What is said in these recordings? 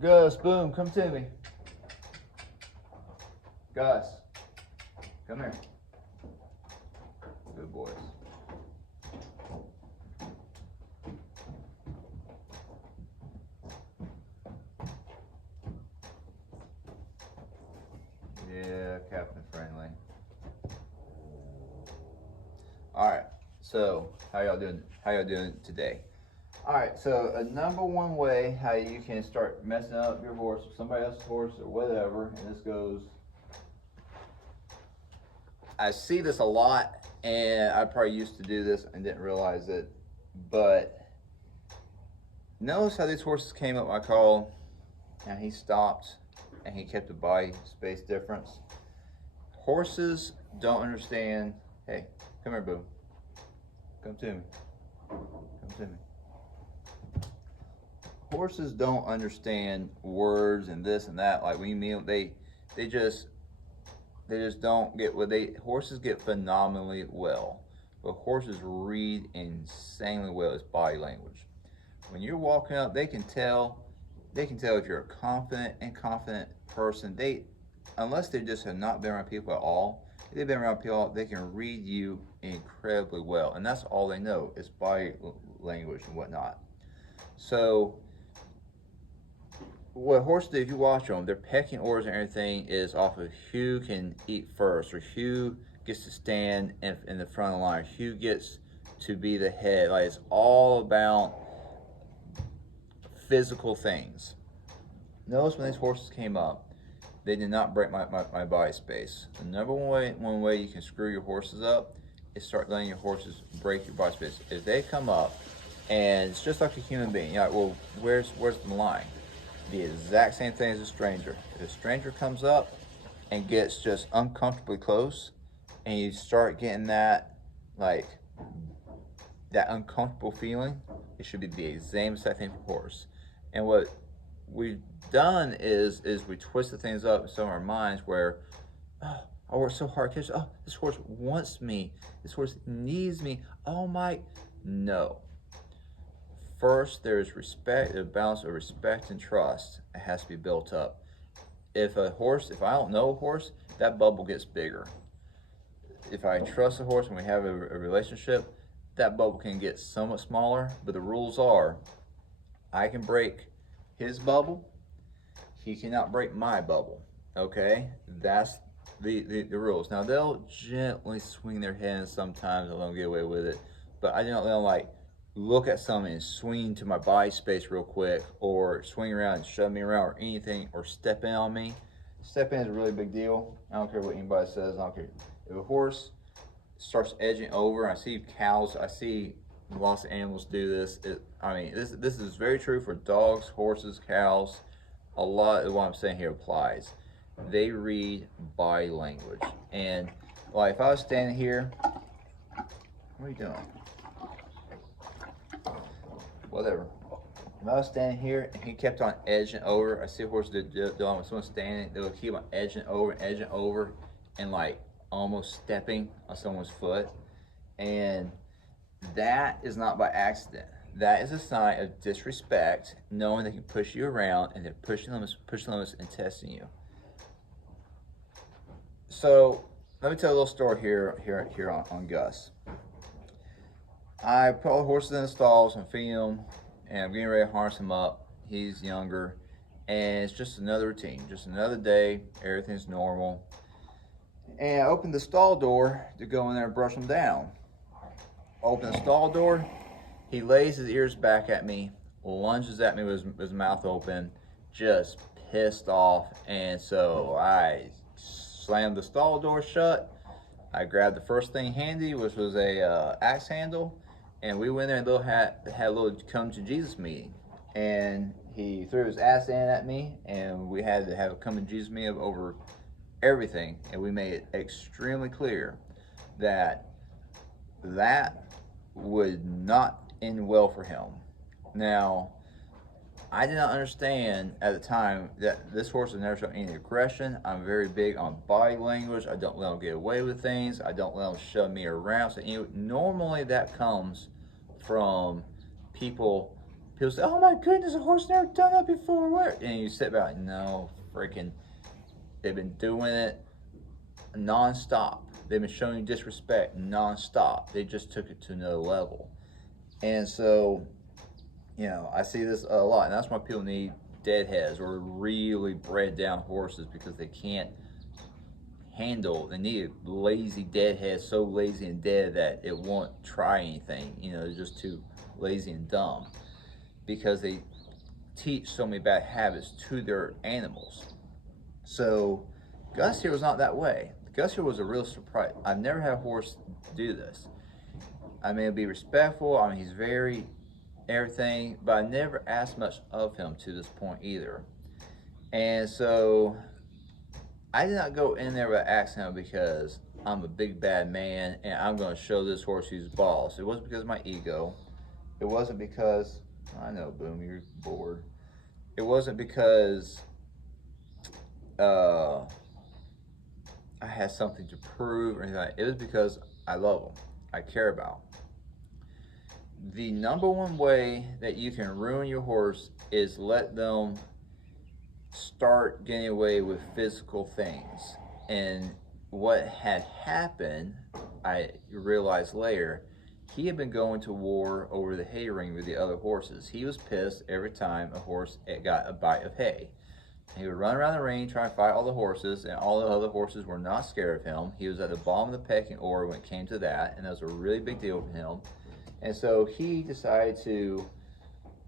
Gus, boom, come to me. Gus, come here. Good boys. Yeah, Captain Friendly. All right. So, how y'all doing? How y'all doing today? All right. So, a number one way how you can start messing up your horse, or somebody else's horse, or whatever, and this goes. I see this a lot, and I probably used to do this and didn't realize it, but notice how these horses came up my call, and he stopped, and he kept a body space difference. Horses don't understand. Hey, come here, boo. Come to me. Come to me. Horses don't understand words and this and that. Like when you mean they just they just don't get what they horses get phenomenally well. But horses read insanely well is body language. When you're walking up, they can tell if you're a confident person. They unless they just have not been around people at all, if they've been around people, they can read you incredibly well, and that's all they know is body language and whatnot. So what horses do, if you watch them, their pecking orders and everything is off of who can eat first, or who gets to stand in the front of the line, who gets to be the head. Like it's all about physical things. Notice when these horses came up, they did not break my body space. The number one way you can screw your horses up is start letting your horses break your body space. If they come up, and it's just like a human being, you're like, well, where's the line? The exact same thing as a stranger. If a stranger comes up and gets just uncomfortably close, and you start getting like that uncomfortable feeling, it should be the same exact thing for horse. And what we've done is we twisted things up in some of our minds where, oh, I worked so hard to catch. Oh, this horse wants me. This horse needs me. Oh my, no. First, there's respect, a balance of respect and trust. It has to be built up. If I don't know a horse, that bubble gets bigger. If I trust a horse and we have a relationship, that bubble can get somewhat smaller. But the rules are, I can break his bubble, he cannot break my bubble. Okay, that's the rules. Now they'll gently swing their hands sometimes and they'll get away with it, but I don't let them like look at something and swing to my body space real quick, or swing around and shove me around, or anything, or step in on me. Step in is a really big deal. I don't care what anybody says. I don't care if a horse starts edging over. I see cows. I see lots of animals do this. I mean, this is very true for dogs, horses, cows. A lot of what I'm saying here applies. They read body language, and like if I was standing here, what are you doing? Whatever. If I was standing here and he kept on edging over, I see a horse doing when someone's standing, they'll keep on edging over, and like almost stepping on someone's foot. And that is not by accident. That is a sign of disrespect, knowing they can push you around and they're pushing limits, and testing you. So let me tell a little story here on Gus. I put all the horses in the stalls and feed them, and I'm getting ready to harness him up. He's younger, and it's just another routine, just another day. Everything's normal. And I opened the stall door to go in there and brush him down. Open the stall door, he lays his ears back at me, lunges at me with his mouth open, just pissed off. And so I slammed the stall door shut. I grabbed the first thing handy, which was a axe handle, and we went there and had a little come to Jesus meeting. And he threw his ass in at me, and we had to have a come to Jesus meeting over everything. And we made it extremely clear that that would not end well for him. Now, I did not understand at the time that this horse has never shown any aggression. I'm very big on body language. I don't let him get away with things. I don't let him shove me around. So normally that comes from people People say, "Oh my goodness, a horse never done that before." Where? And you sit back, no, freaking, they've been doing it nonstop. They've been showing you disrespect nonstop. They just took it to another level. And so, I see this a lot, and that's why people need deadheads or really bred down horses, because they can't handle. They need a lazy deadhead, so lazy and dead that it won't try anything. They're just too lazy and dumb, because they teach so many bad habits to their animals. So Gus here was not that way. Gus here was a real surprise. I've never had a horse do this. I mean, he'll be respectful. I mean, he's very everything, but I never asked much of him to this point either. And so I did not go in there without asking him, because I'm a big bad man and I'm going to show this horse who's boss. It wasn't because of my ego. It wasn't because, I know, Boom, you're bored. It wasn't because I had something to prove or anything like that. It was because I love them. I care about them. The number one way that you can ruin your horse is let them start getting away with physical things. And what had happened, I realized later, he had been going to war over the hay ring with the other horses. He was pissed every time a horse got a bite of hay. He would run around the ring trying to fight all the horses, and all the other horses were not scared of him. He was at the bottom of the pecking order when it came to that, and that was a really big deal for him. And so he decided to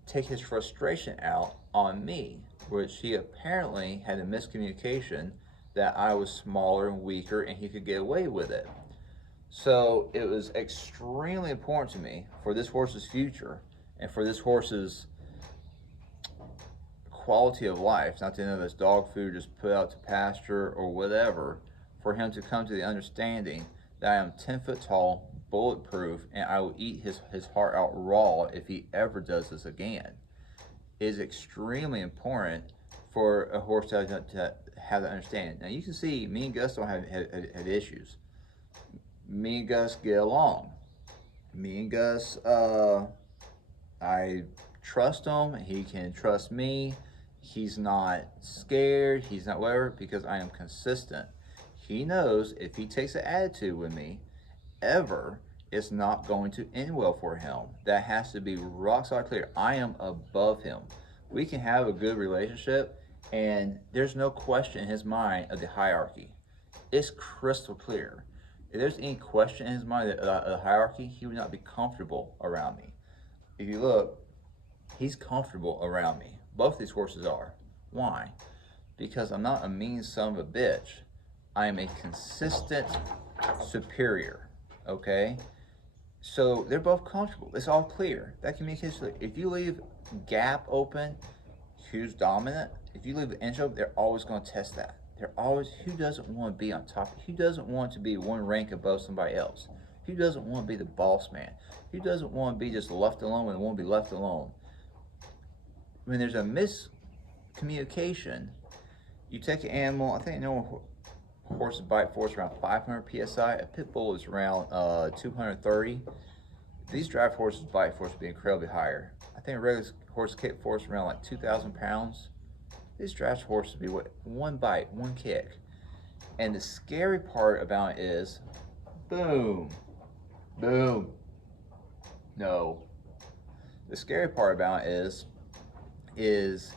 take his frustration out on me, which he apparently had a miscommunication that I was smaller and weaker and he could get away with it. So it was extremely important to me, for this horse's future and for this horse's quality of life, not to know this dog food just put out to pasture or whatever, for him to come to the understanding that I am 10 foot tall, bulletproof, and I will eat his heart out raw if he ever does this again. It is extremely important for a horse to have that understanding. Now you can see me and Gus don't have issues. Me and Gus get along. Me and Gus, I trust him. He can trust me. He's not scared. He's not whatever, because I am consistent. He knows if he takes an attitude with me, ever, it's not going to end well for him. That has to be rock solid clear. I am above him. We can have a good relationship, and there's no question in his mind of the hierarchy. It's crystal clear. If there's any question in his mind of the hierarchy, he would not be comfortable around me. If you look, he's comfortable around me. Both these horses are. Why? Because I'm not a mean son of a bitch. I am a consistent superior. Okay? So they're both comfortable. It's all clear. That communication. If you leave gap open, who's dominant? If you leave an inch open, they're always going to test that. They're always, who doesn't want to be on top? Who doesn't want to be one rank above somebody else? Who doesn't want to be the boss man? Who doesn't want to be just left alone when they want to be left alone? When there's a miscommunication, you take an animal, I think a normal horse's bite force around 500 psi. A pit bull is around 230. These drive horses' bite force would be incredibly higher. I think a regular horse kick force around like 2,000 pounds. These draft horses would be what? One bite, one kick. And the scary part about it is, boom, boom, no. The scary part about it is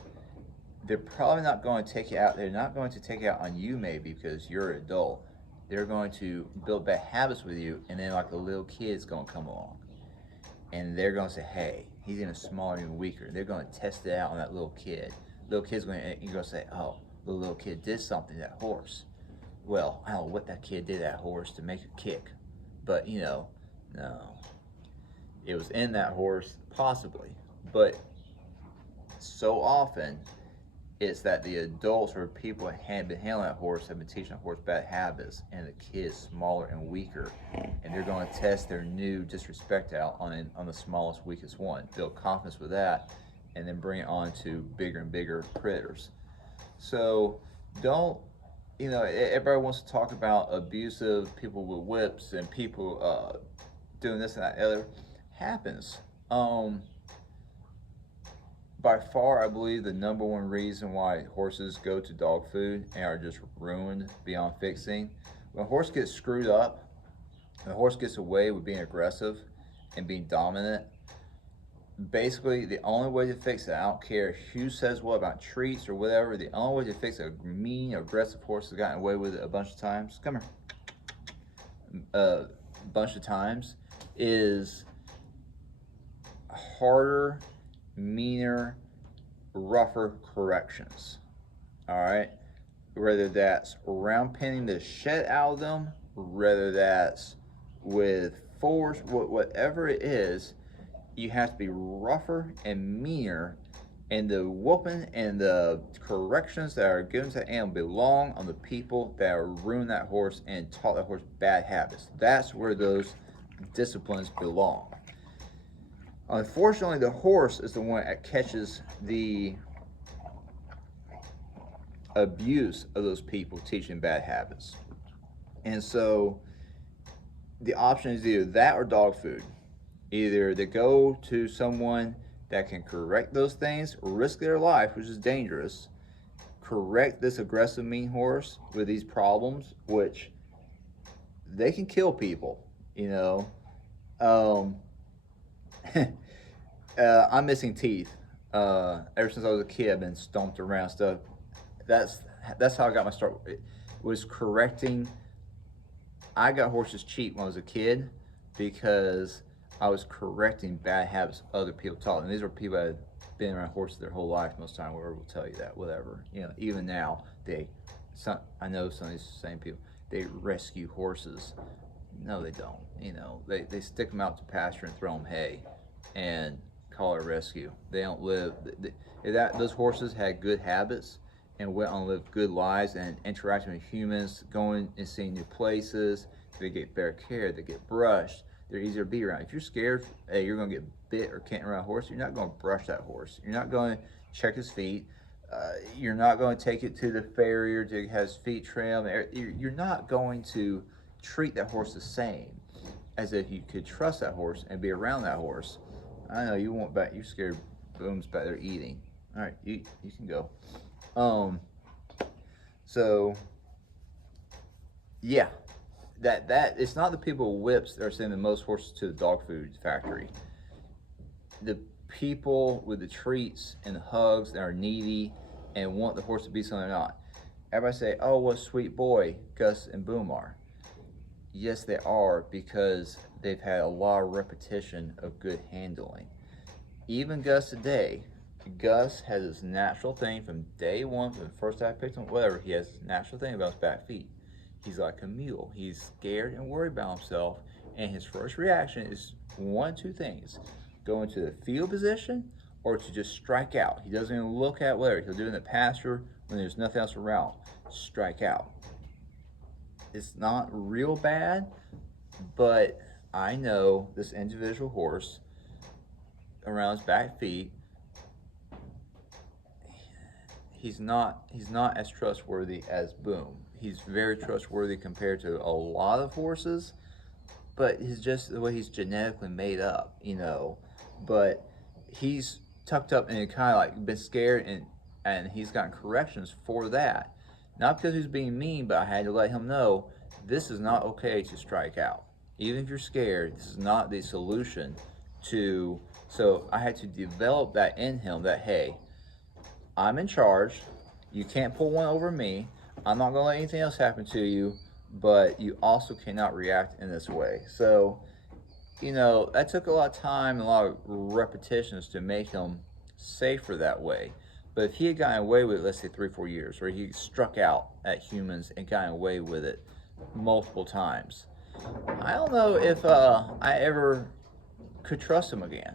they're probably not going to take it out. They're not going to take it out on you, maybe, because you're an adult. They're going to build bad habits with you, and then like a little kid's going to come along. And they're going to say, hey, he's even smaller and weaker. They're going to test it out on that little kid. Little kid's going to, you're going to say, oh, the little kid did something to that horse. Well, I don't know what that kid did to that horse to make it kick. But, no. It was in that horse, possibly. But so often, it's that the adults or people who have been handling that horse have been teaching that horse bad habits, and the kid's smaller and weaker, and they're going to test their new disrespect out on the smallest, weakest one, build confidence with that, and then bring it on to bigger and bigger predators. So don't, everybody wants to talk about abusive people with whips and people doing this and that. Other happens. by far, I believe the number one reason why horses go to dog food and are just ruined beyond fixing. When a horse gets screwed up, when a horse gets away with being aggressive and being dominant, basically the only way to fix it, I don't care who says what about treats or whatever, the only way to fix a mean, aggressive horse that's gotten away with it a bunch of times, come here, a bunch of times, is harder, meaner, rougher corrections. All right, whether that's round pinning the shit out of them, whether that's with force, whatever it is, you have to be rougher and meaner, and the whooping and the corrections that are given to the animal belong on the people that ruined that horse and taught that horse bad habits. That's where those disciplines belong. Unfortunately, the horse is the one that catches the abuse of those people teaching bad habits. And so the option is either that or dog food. Either they go to someone that can correct those things, risk their life, which is dangerous, correct this aggressive, mean horse with these problems, which they can kill people, you know. I'm missing teeth. Ever since I was a kid, I've been stomped around stuff. That's how I got my start. It was correcting. I got horses cheap when I was a kid because I was correcting bad habits other people taught. And these are people that had been around horses their whole life most of the time, whoever will tell you that, whatever. You know, even now, I know some of these same people, they rescue horses. No, they don't. You know, they stick them out to pasture and throw them hay and call it rescue. They don't live. Those horses had good habits and went on to live good lives and interacting with humans, going and seeing new places. They get better care. They get brushed. They're easier to be around. If you're scared, hey, you're going to get bit or can't run a horse, you're not going to brush that horse. You're not going to check his feet. You're not going to take it to the farrier to have his feet trimmed. You're not going to treat that horse the same as if you could trust that horse and be around that horse. I know you want back. You're scared. Boom's back there eating. All right, you can go. So yeah, that it's not the people with whips that are sending the most horses to the dog food factory. The people with the treats and the hugs that are needy and want the horse to be something they're not. Everybody say, "Oh, what a sweet boy Gus and Boom are." Yes, they are, because they've had a lot of repetition of good handling. Even Gus today, Gus has his natural thing from day one, from the first time I picked him, whatever, he has this natural thing about his back feet. He's like a mule. He's scared and worried about himself, and his first reaction is one of two things: go into the field position or to just strike out. He doesn't even look at whatever. He'll do it in the pasture when there's nothing else around. Strike out. It's not real bad, but I know this individual horse around his back feet, he's not as trustworthy as Boom. He's very trustworthy compared to a lot of horses, but he's just the way he's genetically made up, you know. But he's tucked up and kind of like been scared, and he's gotten corrections for that. Not because he's being mean, but I had to let him know this is not okay to strike out. Even if you're scared, this is not the solution to. So I had to develop that in him that, hey, I'm in charge. You can't pull one over me. I'm not going to let anything else happen to you, but you also cannot react in this way. So, you know, that took a lot of time and a lot of repetitions to make him safer that way. But if he had gotten away with it, let's say 3-4 years, or he struck out at humans and gotten away with it multiple times, I don't know if I ever could trust him again.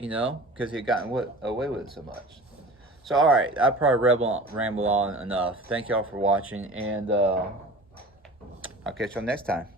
You know, because he had gotten away with it so much. So, all right, I probably ramble on enough. Thank y'all for watching, and I'll catch y'all next time.